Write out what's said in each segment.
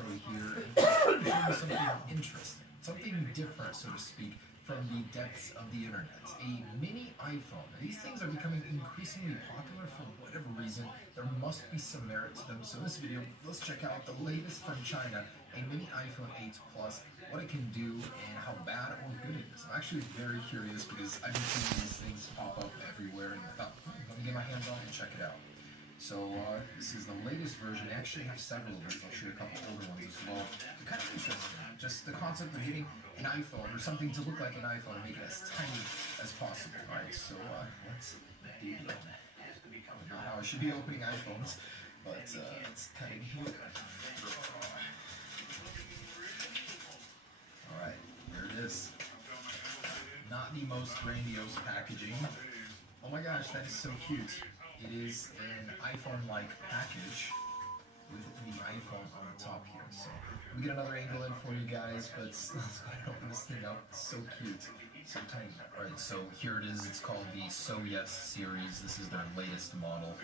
Pro here and doing something interesting, something different, so to speak, from the depths of the internet. A mini iPhone. These things are becoming increasingly popular for whatever reason. There must be some merit to them. So in this video, let's check out the latest from China, a mini iPhone 8 Plus, what it can do and how bad or good it is. I'm actually very curious because I've been seeing these things pop up everywhere and I thought, let me get my hands on it and check it out. So this is the latest version. They actually have several of these. I'll show you a couple older ones as well. They're kind of interesting. Just the concept of getting an iPhone or something to look like an iPhone and make it as tiny as possible. Alright, so let's do it. Not how I should be opening iPhones, but let's cut it here. Alright, there it is. Not the most grandiose packaging. Oh my gosh, that is so cute. It is an iPhone-like package with the iPhone on the top here. So we get another angle in for you guys, but let's go ahead and open this thing up. It's so cute, so tiny. Alright, so here it is. It's called the So Yes series. This is their latest model,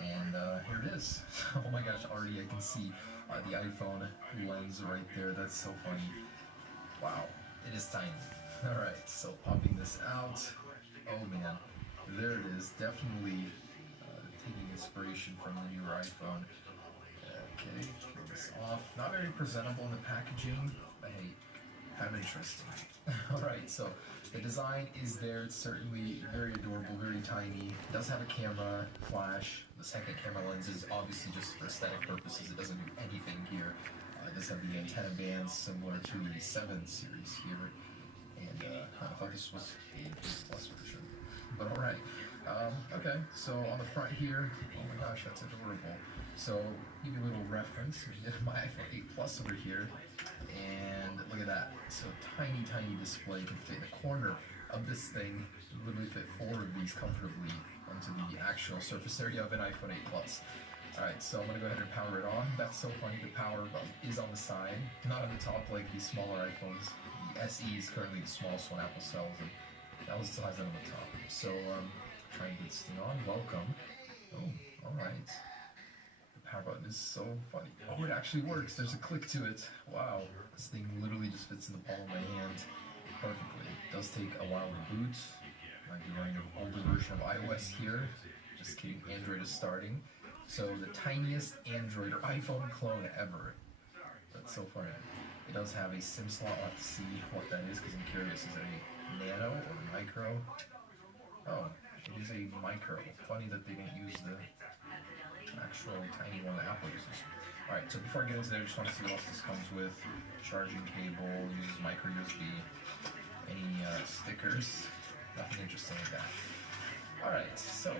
and here it is. Oh my gosh, already I can see the iPhone lens right there. That's so funny. Wow, it is tiny. Alright, so popping this out. Oh man, there it is. Definitely taking inspiration from the newer iPhone. Okay, throw this off. Not very presentable in the packaging, but hey, kind of interesting. Alright, so the design is there. It's certainly very adorable, very tiny. It does have a camera, flash. The second camera lens is obviously just for aesthetic purposes. It doesn't do anything here. It does have the antenna bands similar to the 7 series here. And I thought this was the Plus version. But alright. Okay, so on the front here, oh my gosh, that's adorable. So, give you a little reference. We did my iPhone 8 Plus over here, and look at that. So, tiny, tiny display can fit in the corner of this thing. Literally fit 4 of these comfortably onto the actual surface area of an iPhone 8 Plus. Alright, so I'm going to go ahead and power it on. That's so funny, the power button is on the side, not on the top like the smaller iPhones. The SE is currently the smallest one Apple sells, and that was still has it on the top. So, try and get this thing on. Welcome. Oh, alright. The power button is so funny. Oh, it actually works. There's a click to it. Wow. This thing literally just fits in the palm of my hand perfectly. It does take a while to boot. Might be running an older version of iOS here. Just kidding, Android is starting. So the tiniest Android or iPhone clone ever. That's so funny. It does have a SIM slot. I'll have to see what that is because I'm curious. Is it a nano or micro? Oh. It is a micro. Funny that they didn't use the actual tiny one that Apple uses. Alright, so before I get into there, I just want to see what else this comes with. Charging cable, uses micro USB, any stickers, nothing interesting like that. Alright, so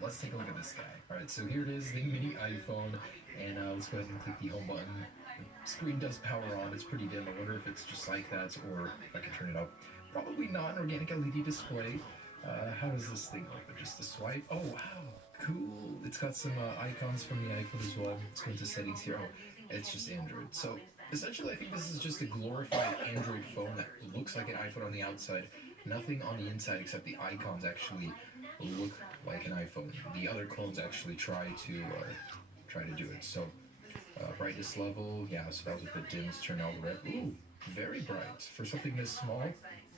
let's take a look at this guy. Alright, so here it is, the mini iPhone, and let's go ahead and click the home button. The screen does power on, it's pretty dim. I wonder if it's just like that or if I can turn it up. Probably not an organic LED display. How does this thing open? Just a swipe? Oh, wow. Cool. It's got some icons from the iPhone as well. Let's go into settings here. Oh, it's just Android. So, essentially, I think this is just a glorified Android phone that looks like an iPhone on the outside. Nothing on the inside except the icons actually look like an iPhone. The other clones actually try to do it. So, brightness level, yeah, so that was a bit dim. Let's turn out red. Ooh, very bright. For something this small,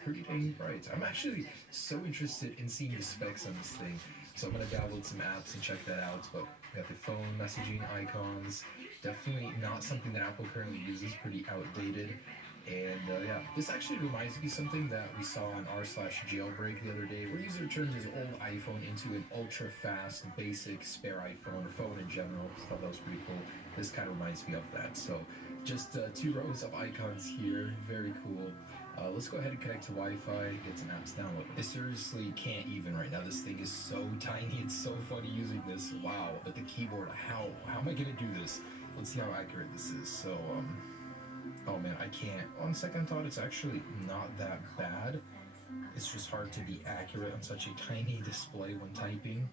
pretty dang bright. I'm actually so interested in seeing the specs on this thing, so I'm going to download some apps and check that out. But we got the phone messaging icons, definitely not something that Apple currently uses, pretty outdated. And yeah, this actually reminds me of something that we saw on r/jailbreak the other day, where user turns his old iPhone into an ultra-fast, basic, spare iPhone, or phone in general. I thought that was pretty cool. This kind of reminds me of that. So just 2 rows of icons here, very cool. Let's go ahead and connect to Wi-Fi, get some apps downloaded. I seriously can't even right now. This thing is so tiny. It's so funny using this. Wow. But the keyboard, how am I going to do this? Let's see how accurate this is. So, oh man, I can't. On second thought, it's actually not that bad. It's just hard to be accurate on such a tiny display when typing.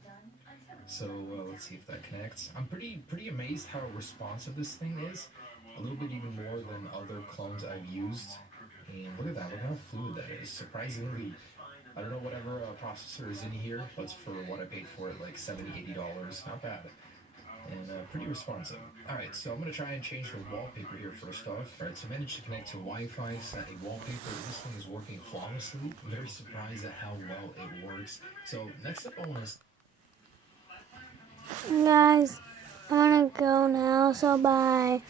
So let's see if that connects. I'm pretty amazed how responsive this thing is. A little bit even more than other clones I've used. And look at that, look how fluid that is. Surprisingly, I don't know whatever processor is in here, but for what I paid for it, like $70, $80, not bad. and pretty responsive. Alright, so I'm going to try and change the wallpaper here first off. Alright, so I managed to connect to Wi-Fi, set a wallpaper. This one is working flawlessly. I'm very surprised at how well it works. So next up I want to... Guys, I want to go now, so bye.